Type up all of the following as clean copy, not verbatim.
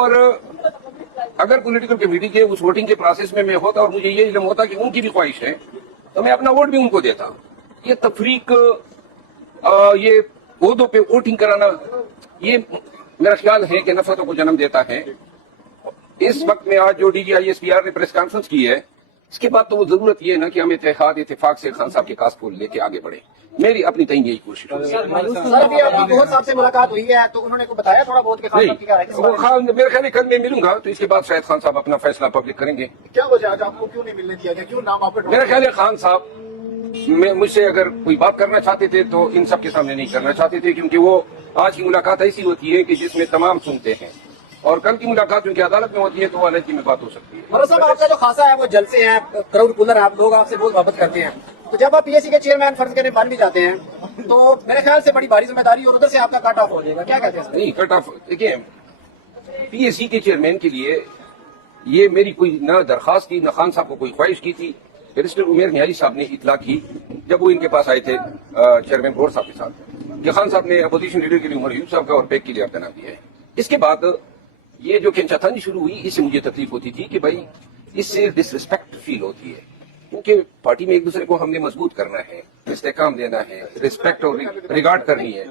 اور اگر political committee کے اس ووٹنگ کے پروسیس میں ہوتا اور مجھے یہ علم ہوتا کہ ان کی بھی خواہش ہے تو میں اپنا ووٹ بھی ان کو دیتا. یہ تفریق، یہ عہدوں پہ ووٹنگ کرانا، یہ میرا خیال ہے کہ نفرتوں کو جنم دیتا ہے. اس وقت میں آج جو D G I S P R نے پریس کانفرنس کی ہے، اس کے بعد تو وہ ضرورت یہ ہے نا کہ ہم اتفاق سے خان صاحب کے کاس کو لے کے آگے بڑھیں. میری اپنی تئیں یہی کوشش ہے. سر بھی آپ کی گوہر صاحب سے ملاقات ہوئی ہے تو انہوں نے کو بتایا تھوڑا بہت کہ خان صاحب کی کیا ہے؟ میرے خیال ہے کل میں ملوں گا تو اس کے بعد شاید خان صاحب اپنا فیصلہ پبلک کریں گے. کیا وجہ آج آپ کو کیوں نہیں ملنے دیا گیا؟ کیوں نام آپ کا؟ میرا خیال ہے خان صاحب مجھ سے اگر کوئی بات کرنا چاہتے تھے تو ان سب کے سامنے نہیں کرنا چاہتے تھے، کیونکہ وہ آج کی ملاقات ایسی ہوتی ہے کہ جس میں تمام سنتے ہیں، اور کل کی ملاقات کیونکہ عدالت میں ہوتی ہے تو وہ علیحدگی میں بات ہو سکتی ہے. مرو صاحب، آپ کا جو خاصا ہے وہ جلسے ہیں، کراؤڈ پولر ہیں، آپ لوگ آپ سے بہت محبت کرتے ہیں، تو جب آپ پی ایس سی کے چیئرمین فرض کرنے بن بھی جاتے ہیں تو میرے خیال سے بڑی بھاری ذمہ داری اور ادھر سے آپ کا کٹ آف ہو جائے گا، کیا کہتے ہیں؟ نہیں کٹ آف، دیکھیں پی ایس سی کے چیئرمین کے لیے یہ میری کوئی نہ درخواست تھی نہ خان صاحب کو کوئی خواہش کی تھی. بیرسٹر عمیر نیازی صاحب نے اطلاع کی جب وہ ان کے پاس آئے تھے چیئرمین گور صاحب کے ساتھ کہ خان صاحب نے اپوزیشن لیڈر کے لیے عمر یوسف صاحب کا اور پیک کے لیے آپ کا نام دیا ہے. اس کے بعد یہ جو کھینچاتھانی شروع ہوئی، اس سے مجھے تکلیف ہوتی تھی کہ بھائی اس سے ڈس رسپیکٹ فیل ہوتی ہے، کیونکہ پارٹی میں ایک دوسرے کو ہم نے مضبوط کرنا ہے، استحکام دینا ہے، رسپیکٹ اور ریگارڈ کرنی ہے.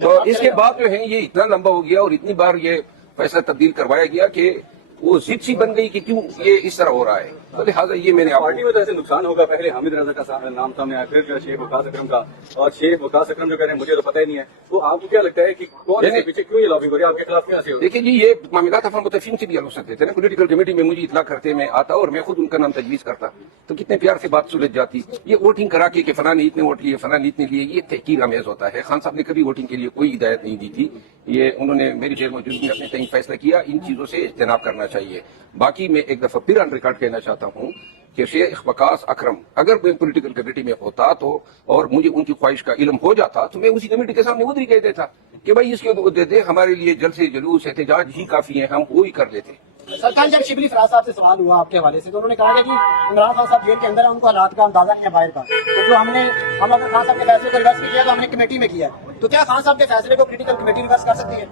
تو اس کے بعد جو ہے یہ اتنا لمبا ہو گیا اور اتنی بار یہ فیصلہ تبدیل کروایا گیا کہ وہ ضد سی بن گئی کہ کیوں یہ اس طرح ہو رہا ہے. تو لہٰذا یہ میں نے پارٹی میں تو ایسے نقصان ہوگا. پہلے حامد رضا کا نام سامنے آیا، پھر جو ہے شیخ وقاص اکرم کا، اور شیخ وقاص اکرم جو کہہ رہے ہیں مجھے تو پتہ ہی نہیں ہے. تو آپ کو کیا لگتا ہے کہ کون اس کے پیچھے کیوں یہ لابی ہو رہی ہے آپ کے خلاف؟ کیوں ایسے ہو؟ دیکھیں جی، یہ معاملات افہام و تفہیم سے بھی حل ہو سکتے تھے نا. پولیٹیکل کمیٹی میں مجھے اطلاع کرتے میں آتا اور میں خود ان کا نام تجویز کرتا تو کتنے پیار سے بات سلجھ جاتی. یہ ووٹنگ کرا کے کہ فلاں نے اتنے ووٹ لیے فلاں نے اتنے لیے، یہ تحقیر آمیز ہوتا ہے. خان صاحب نے کبھی ووٹنگ کے لیے کوئی ہدایت نہیں دی تھی. یہ انہوں نے میری غیر موجودگی میں اپنے تعین فیصلہ کیا. ان چیزوں سے اجتناب کرنا چاہیے. باقی میں ایک دفعہ پھر آن ریکارڈ کہنا چاہتا ہوں کہ شیخ وقاص اکرم اگر میں پولیٹیکل کمیٹی میں ہوتا تو اور مجھے ان کی خواہش کا علم ہو جاتا تو میں اسی کمیٹی کے سامنے ادھر ہی کہہ دیتا کہ بھائی اس کے دے دے، ہمارے لیے جلسے جلوس احتجاج ہی کافی ہیں، ہم وہی کر لیتے. سرکار جب شبلی فراز صاحب سے سوال ہوا آپ کے حوالے سے تو انہوں نے کہا کہ عمران خان صاحب جیل کے اندر ہیں، ان کو حالات کا اندازہ نہیں ہے باہر کا، تو جو ہم اگر خان صاحب کے فیصلے کو ریورس کیا تو ہم نے کمیٹی میں کیا، تو کیا خان صاحب کے فیصلے کو پولیٹیکل کمیٹی ریورس کر سکتی ہے؟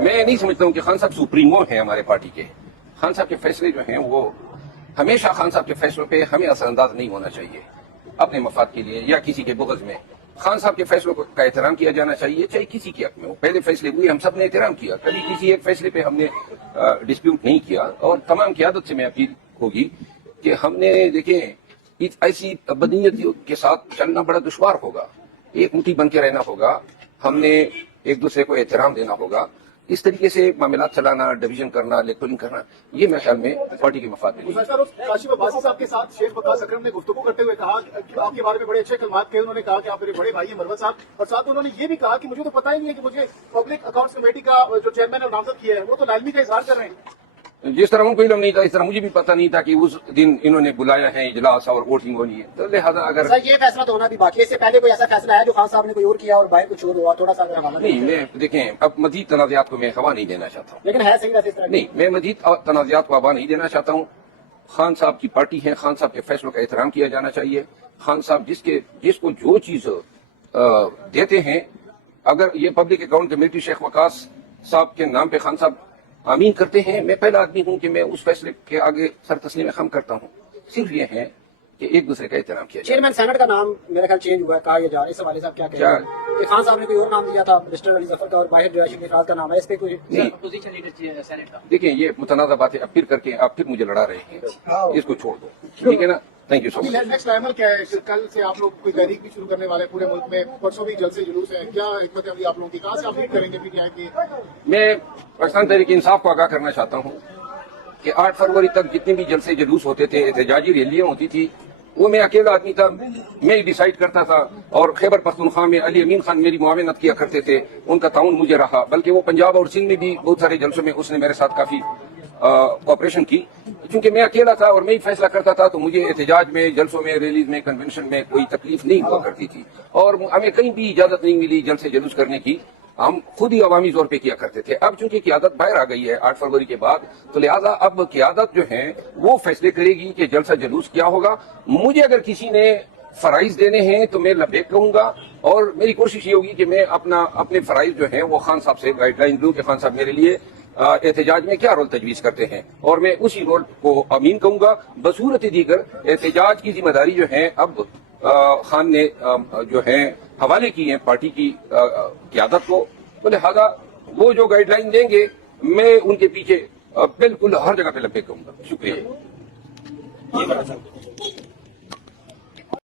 میں نہیں سمجھتا ہوں کہ خان صاحب سپریمو ہیں ہمارے پارٹی کے. خان صاحب کے فیصلے جو ہیں وہ ہمیشہ خان صاحب کے فیصلوں پہ ہمیں اثر انداز نہیں ہونا چاہیے اپنے مفاد کے لیے یا کسی کے بغض میں. خان صاحب کے فیصلوں کا احترام کیا جانا چاہیے چاہے کسی کے حق میں ہو. پہلے فیصلے ہوئے ہم سب نے احترام کیا، کبھی کسی ایک فیصلے پہ ہم نے ڈسپیوٹ نہیں کیا. اور تمام قیادت سے میں اپیل ہوگی کہ ہم نے دیکھیں ایسی بدنیت کے ساتھ چلنا بڑا دشوار ہوگا. ایک مٹھی بن کے رہنا ہوگا، ہم نے ایک دوسرے کو احترام دینا ہوگا. اس طریقے سے معاملات چلانا، ڈویژن کرنا، لیکولنگ کرنا، یہ میرے خیال میں پارٹی کے مفاد میں نہیں. کاشف عباسی صاحب کے ساتھ شیخ وقاص اکرم نے گفتگو کرتے ہوئے کہا کہ آپ کے بارے میں بڑے اچھے کلمات کہے. انہوں نے کہا کہ آپ میرے بڑے بھائی ہیں مروت صاحب، اور ساتھ انہوں نے یہ بھی کہا کہ مجھے تو پتہ ہی نہیں ہے کہ مجھے پبلک اکاؤنٹس کمیٹی کا جو چیئرمین ہے نامزد کیا ہے وہ تو لالمی کا اظہار کر رہے ہیں. جس طرح ان کو علم نہیں تھا اس طرح مجھے بھی پتہ نہیں تھا کہ اس دن انہوں نے بلایا ہے اجلاس اور ووٹنگ ہونی ہے. تو لہٰذا اگر سر یہ فیصلہ تو ہونا بھی باقی ہے، اس سے پہلے کوئی ایسا فیصلہ ہے جو خان صاحب نے کوئی اور کیا اور باہر کچھ اور ہوا؟ تھوڑا سا نہیں، میں دیکھیں اب مزید تنازعات کو میں ہوا نہیں دینا چاہتا ہوں. لیکن ہے صحیح ویسے اس طرح نہیں، میں مزید تنازعات کو ہوا نہیں دینا چاہتا ہوں. خان صاحب کی پارٹی ہے، خان صاحب کے فیصلوں کا احترام کیا جانا چاہیے. خان صاحب جس کو جو چیز دیتے ہیں، اگر یہ پبلک اکاؤنٹ کمیٹی شیخ وقاص صاحب کے نام پہ خان صاحب آمین کرتے ہیں، میں پہلا آدمی ہوں کہ میں اس فیصلے کے آگے سر تسلیم خم کرتا ہوں. صرف یہ ہے کہ ایک دوسرے کا احترام کیا جائے. چیئرمین سینٹ کا نام میرا خیال چینج ہوا ہے، کہا یہ جا رہا ہے، اس حوالے سے آپ کیا کہیں گے کہ خان صاحب نے کوئی اور نام دیا تھا مسٹر علی ظفر کا اور باہر جو ہے شبلی فراز کا نام ہے، اس پہ کوئی اپوزیشن لیڈر سینٹ کا؟ دیکھیں یہ متنازع باتیں اب پھر کر کے آپ پھر مجھے لڑا رہے ہیں، اس کو چھوڑ دو، ٹھیک ہے نا. Thank you so much. Next عمل کیا ہے؟ کل سے آپ لوگ کوئی تحریک بھی شروع کرنے والے پورے ملک میں، پرسوں بھی جلسے جلوس ہے، کیا حکمت عملی آپ لوگوں کی، کہاں سے آپ لیڈ کریں گے پی ٹی آئی کی؟ میں پاکستان تحریک انصاف کو آگاہ کرنا چاہتا ہوں کہ 8 فروری تک جتنے بھی جلسے جلوس ہوتے تھے، احتجاجی ریلیاں ہوتی تھی، وہ میں اکیلا آدمی تھا، میں ہی ڈیسائیڈ کرتا تھا. اور خیبر پختونخوا میں علی امین خان میری معاونت کیا کرتے تھے، ان کا تعاون مجھے رہا. بلکہ وہ پنجاب اور سندھ میں بھی بہت سارے جلسوں میں اس نے میرے ساتھ کافی کوآپریشن کی. چونکہ میں اکیلا تھا اور میں ہی فیصلہ کرتا تھا تو مجھے احتجاج میں، جلسوں میں، ریلیز میں، کنونشن میں کوئی تکلیف نہیں ہوا کرتی تھی. اور ہمیں کہیں بھی اجازت نہیں ملی جلسے جلوس کرنے کی، ہم خود ہی عوامی طور پہ کیا کرتے تھے. اب چونکہ قیادت باہر آ گئی ہے 8 فروری کے بعد، تو لہٰذا اب قیادت جو ہے وہ فیصلے کرے گی کہ جلسہ جلوس کیا ہوگا. مجھے اگر کسی نے فرائض دینے ہیں تو میں لبیک کہوں گا، اور میری کوشش یہ ہوگی کہ میں اپنے فرائض جو ہیں وہ خان صاحب سے گائیڈ لائن دوں کہ خان صاحب میرے لیے احتجاج میں کیا رول تجویز کرتے ہیں، اور میں اسی رول کو امین کہوں گا۔ بصورت دیگر احتجاج کی ذمہ داری جو ہے اب خان نے جو ہے حوالے کی ہیں پارٹی کی قیادت کو، تو لہذا وہ جو گائیڈ لائن دیں گے میں ان کے پیچھے بالکل ہر جگہ پہ لبیک کہوں گا۔ شکریہ۔